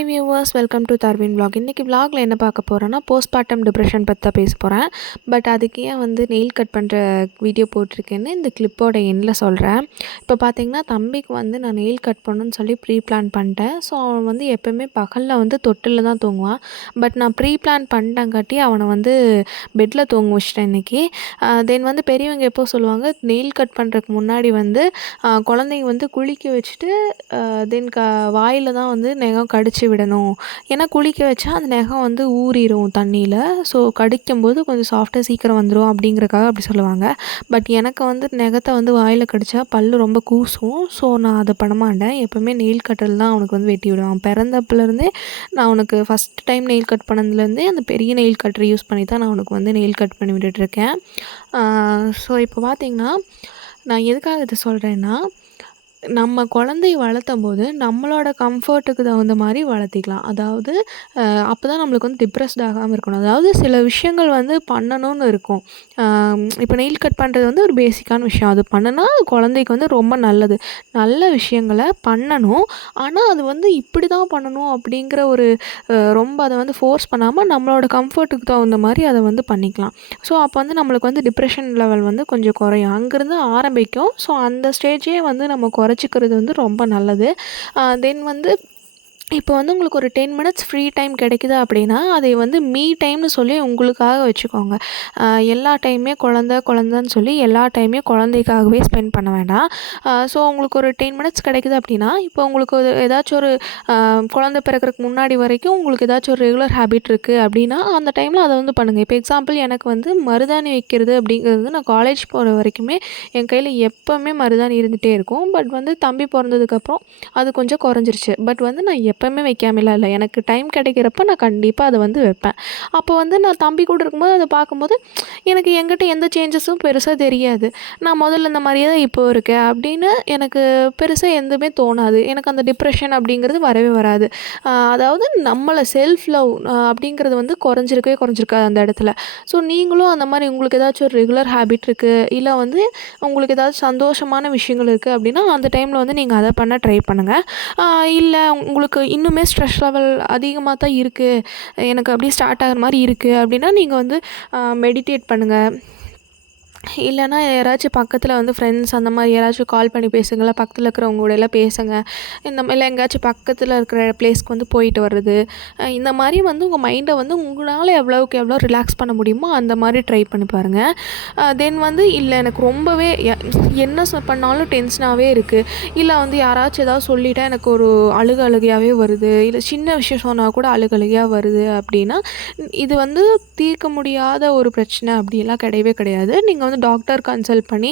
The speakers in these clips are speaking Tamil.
Hi viewers, welcome to தர்வின் vlog. இன்றைக்கி vlogல என்ன பார்க்க போகிறேன்னா, போஸ்ட்மார்ட்டம் டிப்ரெஷன் பற்றி தான் பேச போகிறேன். பட் அதுக்கு ஏன் நெயில் கட் பண்ணுற வீடியோ போட்டிருக்கேன்னு இந்த கிளிப்போட எண்டில் சொல்கிறேன். இப்போ பார்த்தீங்கன்னா, தம்பிக்கு நான் நெயில் கட் பண்ணணுன்னு சொல்லி ப்ரீ பிளான் பண்ணிட்டேன். ஸோ அவன் எப்போவுமே பகலில் தொட்டிலில் தான் தூங்குவான். பட் நான் ப்ரீ பிளான் பண்ணிட்டங்காட்டி அவனை பெட்டில் தூங்க வச்சிட்டேன் இன்றைக்கி. தென் பெரியவங்க எப்போ சொல்லுவாங்க, நெயில் கட் பண்ணுறதுக்கு முன்னாடி குழந்தைங்க குளிக்க வச்சுட்டு தென் வாயில் தான் நகம் கடிச்சு விடணும். ஏன்னா குளிக்க வச்சா அந்த நகம் ஊறிடும் தண்ணியில். ஸோ கடிக்கும்போது கொஞ்சம் சாஃப்டாக சீக்கிரம் வந்துடும் அப்படிங்கிறக்காக அப்படி சொல்லுவாங்க. பட் எனக்கு நகத்தை வாயில் கடித்தா பல் ரொம்ப கூசும். ஸோ நான் அதை பண்ண மாட்டேன். எப்போவுமே நெயில் கட்டர் தான் அவனுக்கு வெட்டி விடுவேன். பிறந்தப்புலேருந்தே நான் அவனுக்கு ஃபஸ்ட் டைம் நெயில் கட் பண்ணதுலேருந்தே அந்த பெரிய நெயில் கட்டரை யூஸ் பண்ணி தான் நான் அவனுக்கு நெயில் கட் பண்ணி விட்டுட்ருக்கேன். ஸோ இப்போ பார்த்திங்கன்னா, நான் எதுக்காக இதை சொல்கிறேன்னா, நம்ம குழந்தைய வளர்த்தம்போது நம்மளோட கம்ஃபர்ட்டுக்கு தகுந்த மாதிரி வளர்த்திக்கலாம். அதாவது அப்போ தான் நம்மளுக்கு டிப்ரெஸ்ட் ஆகாமல் இருக்கணும். அதாவது சில விஷயங்கள் பண்ணணும்னு இருக்கும். இப்போ நெயில் கட் பண்ணுறது ஒரு பேசிக்கான விஷயம். அது பண்ணுனா அது குழந்தைக்கு ரொம்ப நல்லது. நல்ல விஷயங்களை பண்ணணும். ஆனால் அது இப்படி தான் பண்ணணும் அப்படிங்கிற ஒரு ரொம்ப அதை ஃபோர்ஸ் பண்ணாமல் நம்மளோட கம்ஃபர்ட்டுக்கு தகுந்த மாதிரி அதை பண்ணிக்கலாம். ஸோ அப்போ நம்மளுக்கு டிப்ரெஷன் லெவல் கொஞ்சம் குறையும். அங்கேருந்து ஆரம்பிக்கும். ஸோ அந்த ஸ்டேஜே நம்ம குறைச்சிக்கிறது ரொம்ப நல்லது. தென் இப்போ உங்களுக்கு ஒரு 10 மினிட்ஸ் ஃப்ரீ டைம் கிடைக்குது அப்படின்னா, அதை மீ டைம்னு சொல்லி உங்களுக்காக வச்சுக்கோங்க. எல்லா டைமே குழந்தைன்னு சொல்லி எல்லா டைமே குழந்தைக்காகவே ஸ்பெண்ட் பண்ண வேண்டாம். ஸோ உங்களுக்கு ஒரு 10 மினிட்ஸ் கிடைக்குது அப்படின்னா, இப்போ உங்களுக்கு ஏதாச்சும் ஒரு குழந்தை பிறக்கறதுக்கு முன்னாடி வரைக்கும் உங்களுக்கு ஏதாச்சும் ஒரு ரெகுலர் ஹேபிட் இருக்குது அப்படின்னா, அந்த டைமில் அதை பண்ணுங்கள். இப்போ எக்ஸாம்பிள் எனக்கு மருதாணி வைக்கிறது அப்படிங்கிறது நான் காலேஜ் போகிற வரைக்குமே என் கையில் எப்போவுமே மருதாணி இருந்துகிட்டே இருக்கும். பட் தம்பி பிறந்ததுக்கப்புறம் அது கொஞ்சம் குறைஞ்சிருச்சு. பட் நான் எப்போவுமே வைக்காமலாம் இல்லை. எனக்கு டைம் கிடைக்கிறப்ப நான் கண்டிப்பாக அதை வைப்பேன். அப்போ நான் தம்பி கூட இருக்கும்போது அதை பார்க்கும்போது எனக்கு என்கிட்ட எந்த சேஞ்சஸும் பெருசாக தெரியாது. நான் முதல்ல இந்த மாதிரியே தான் இப்போ இருக்கேன் அப்படின்னு எனக்கு பெருசாக எதுவுமே தோணாது. எனக்கு அந்த டிப்ரெஷன் அப்படிங்கிறது வரவே வராது. அதாவது நம்மளை செல்ஃப் லவ் அப்படிங்கிறது குறைஞ்சிருக்காது அந்த இடத்துல. ஸோ நீங்களும் அந்த மாதிரி உங்களுக்கு ஏதாச்சும் ஒரு ரெகுலர் ஹேபிட் இருக்குது, இல்லை உங்களுக்கு ஏதாச்சும் சந்தோஷமான விஷயங்கள் இருக்குது அப்படின்னா அந்த டைமில் நீங்கள் அதை பண்ண ட்ரை பண்ணுங்கள். இல்லை உங்களுக்கு இன்னுமே ஸ்ட்ரெஸ் லெவல் அதிகமாக தான் இருக்குது, எனக்கு அப்படியே ஸ்டார்ட் ஆகிற மாதிரி இருக்குது அப்படின்னா நீங்கள் மெடிடேட் பண்ணுங்கள். இல்லைனா யாராச்சும் பக்கத்தில் ஃப்ரெண்ட்ஸ் அந்த மாதிரி யாராச்சும் கால் பண்ணி பேசுங்களேன். பக்கத்தில் இருக்கிறவங்க கூடலாம் பேசுங்க. இந்த மாதிரி எங்கேயாச்சும் பக்கத்தில் இருக்கிற பிளேஸ்க்கு போயிட்டு வர்றது, இந்த மாதிரி உங்கள் மைண்டை உங்களால் எவ்வளோவுக்கு எவ்வளோ ரிலாக்ஸ் பண்ண முடியுமோ அந்த மாதிரி ட்ரை பண்ணி பாருங்கள். தென் இல்லை எனக்கு ரொம்பவே என்ன பண்ணாலும் டென்ஷனாகவே இருக்குது, இல்லை யாராச்சும் ஏதாவது சொல்லிட்டா எனக்கு ஒரு அழுகையாகவே வருது, இல்லை சின்ன விஷயம் சொன்னால் கூட அழுகையாக வருது அப்படின்னா, இது தீர்க்க முடியாத ஒரு பிரச்சனை அப்படிலாம் கிடையவே கிடையாது. நீங்கள் டாக்டர் கன்சல்ட் பண்ணி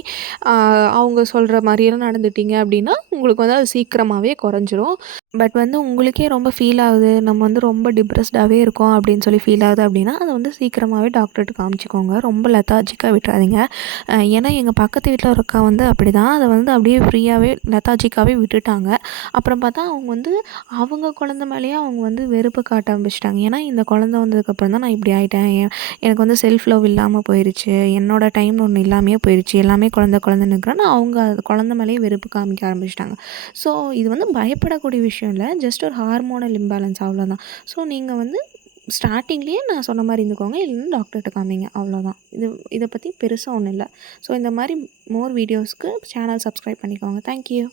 அவங்க சொல்கிற மாதிரியெல்லாம் நடந்துட்டீங்க அப்படின்னா உங்களுக்கு அது சீக்கிரமாகவே குறைஞ்சிரும். பட் உங்களுக்கே ரொம்ப ஃபீல் ஆகுது, நம்ம ரொம்ப டிப்ரெஸ்டாகவே இருக்கோம் அப்படின்னு சொல்லி ஃபீல் ஆகுது அப்படின்னா அதை சீக்கிரமாகவே டாக்டர்கிட்ட காமிச்சிக்கோங்க. ரொம்ப லெத்தாஜிக்காக விட்டுறாதீங்க. ஏன்னா எங்கள் பக்கத்து வீட்டில் ஒரு அக்கா அப்படி தான் அதை அப்படியே ஃப்ரீயாகவே லெத்தாஜிக்காகவே விட்டுட்டாங்க. அப்புறம் பார்த்தா அவங்க அவங்க குழந்த மேலேயே அவங்க வெறுப்பு காட்ட ஆரம்பிச்சிட்டாங்க. ஏன்னா இந்த குழந்த வந்ததுக்கப்புறம் தான் நான் இப்படி ஆகிட்டேன், எனக்கு செல்ஃப் லவ் இல்லாமல் போயிடுச்சு, என்னோடய டைம் ஒன்று இல்லாமையே போயிடுச்சு, எல்லாமே குழந்தைன்னு இருக்கிறேன்னு அவங்க குழந்த மேலேயே வெறுப்பு காமிக்க ஆரம்பிச்சிட்டாங்க. ஸோ இது பயப்படக்கூடிய விஷயம் இல்லை, ஜஸ்ட் ஒரு ஹார்மோனல் இம்பேலன்ஸ் அவ்வளோதான். ஸோ நீங்கள் ஸ்டார்டிங்லேயே நான் சொன்ன மாதிரி இருந்துக்கோங்க, இல்லைன்னா டாக்டர்கிட்ட காமிங்க, அவ்வளோதான். இதை பற்றி பெருசாக ஒன்றும் இல்லை. ஸோ இந்த மாதிரி மோர் வீடியோஸ்க்கு சேனல் சப்ஸ்கிரைப் பண்ணிக்கோங்க. தேங்க்யூ.